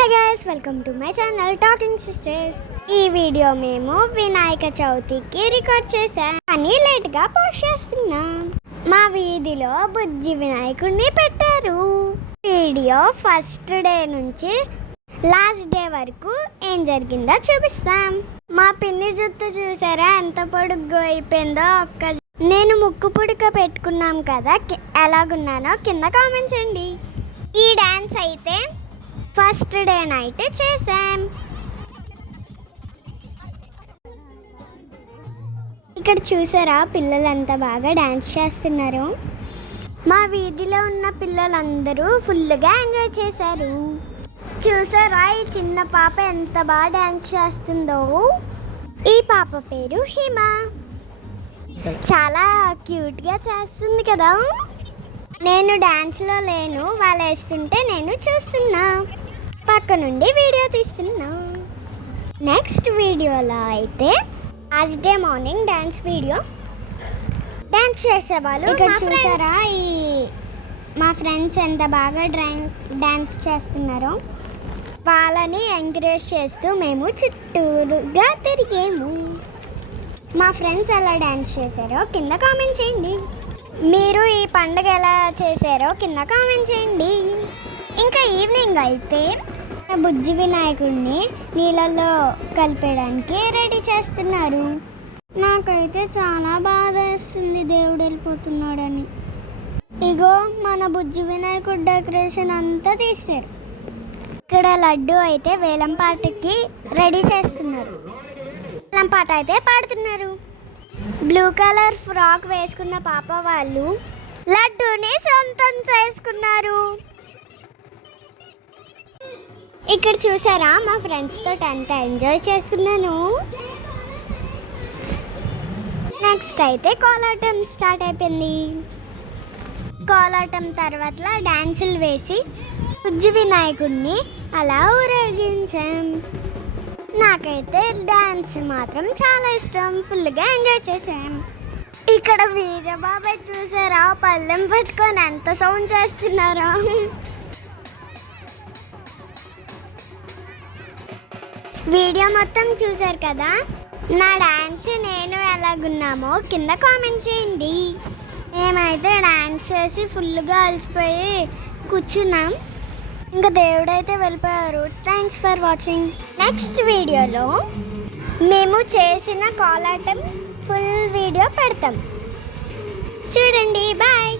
Hi guys, welcome to my channel talking sisters. ఈ video మేము వినాయక చవితికి రికార్డ్ చేసాం కానీ లేట్గా పోస్ట్ చేస్తున్నాం. మా వీధిలో బుజ్జి వినాయకుడిని పెట్టారు. వీడియో ఫస్ట్ డే నుంచి లాస్ట్ డే వరకు ఏం జరిగిందో చూపిస్తాం. మా పిన్ని జుట్టు చూసారా ఎంత పొడుగ్గా అయిపోయిందో. నేను ముక్కు పుడక పెట్టుకున్నాం కదా, ఎలాగున్నానో కింద కామెంట్ చేయండి. ఈ డాన్స్ అయితే ఫస్ట్ డే నైట్ చేసాం. ఇక్కడ చూసారా పిల్లలు ఎంత బాగా డాన్స్ చేస్తున్నారు. మా వీధిలో ఉన్న పిల్లలందరూ ఫుల్గా ఎంజాయ్ చేశారు. చూసారా ఈ చిన్న పాప ఎంత బాగా డాన్స్ చేస్తుందో. ఈ పాప పేరు హిమ. చాలా క్యూట్గా చేస్తుంది కదా. నేను డాన్స్లో లేను, వాళ్ళు వేస్తుంటే నేను చూస్తున్నా, పక్క నుండి వీడియో తీస్తున్నా. నెక్స్ట్ వీడియోలో అయితే last day morning dance video. Dance చేసేవాళ్ళు ఇక్కడ చూసారా ఈ మా ఫ్రెండ్స్ ఎంత బాగా డాన్స్ చేస్తున్నారో. వాళ్ళని ఎంకరేజ్ చేస్తూ మేము చుట్టూరుగా తిరిగాము. మా ఫ్రెండ్స్ ఎలా డాన్స్ చేశారో కింద కామెంట్ చేయండి. మీరు ఈ పండుగ ఎలా చేశారో కింద కామెంట్ చేయండి. ఇంకా ఈవినింగ్ అయితే బుజ్జి వినాయకుడిని నీళ్ళల్లో కలిపేయడానికి రెడీ చేస్తున్నారు. నాకైతే చాలా బాధ వేస్తుంది దేవుడు వెళ్ళిపోతున్నాడని. ఇగో మన బుజ్జి వినాయకుడి డెకరేషన్ అంతా తీశారు. ఇక్కడ లడ్డు అయితే వేలం పాటకి రెడీ చేస్తున్నారు. వేలం పాట అయితే పాడుతున్నారు. బ్లూ కలర్ ఫ్రాక్ వేసుకున్న పాప వాళ్ళు లడ్డూని సొంతం చేసుకున్నారు. ఇక్కడ చూసారా మా ఫ్రెండ్స్తో ఎంత ఎంజాయ్ చేస్తున్నాను. నెక్స్ట్ అయితే కోలాటం స్టార్ట్ అయిపోయింది. కోలాటం తర్వాత డాన్సులు వేసి బుజ్జి వినాయకుడిని అలా ఊరేగించాం. నాకైతే డాన్స్ మాత్రం చాలా ఇష్టం. ఫుల్గా ఎంజాయ్ చేసాం. ఇక్కడ వీరబాబాయ్ చూసారా పళ్ళెం పట్టుకొని ఎంత సౌండ్ చేస్తున్నారో. వీడియో మొత్తం చూసారు కదా. నా డాన్స్ నేను ఎలాగున్నామో కింద కామెంట్ చేయండి. మేమైతే డాన్స్ చేసి ఫుల్గా అలసిపోయి కూర్చున్నాం. ఇంకా దేవుడైతే వెళ్ళిపోయారు. Thanks for watching. నెక్స్ట్ వీడియోలో మేము చేసిన కోలాటం ఫుల్ వీడియో పెడతాం. చూడండి. బాయ్.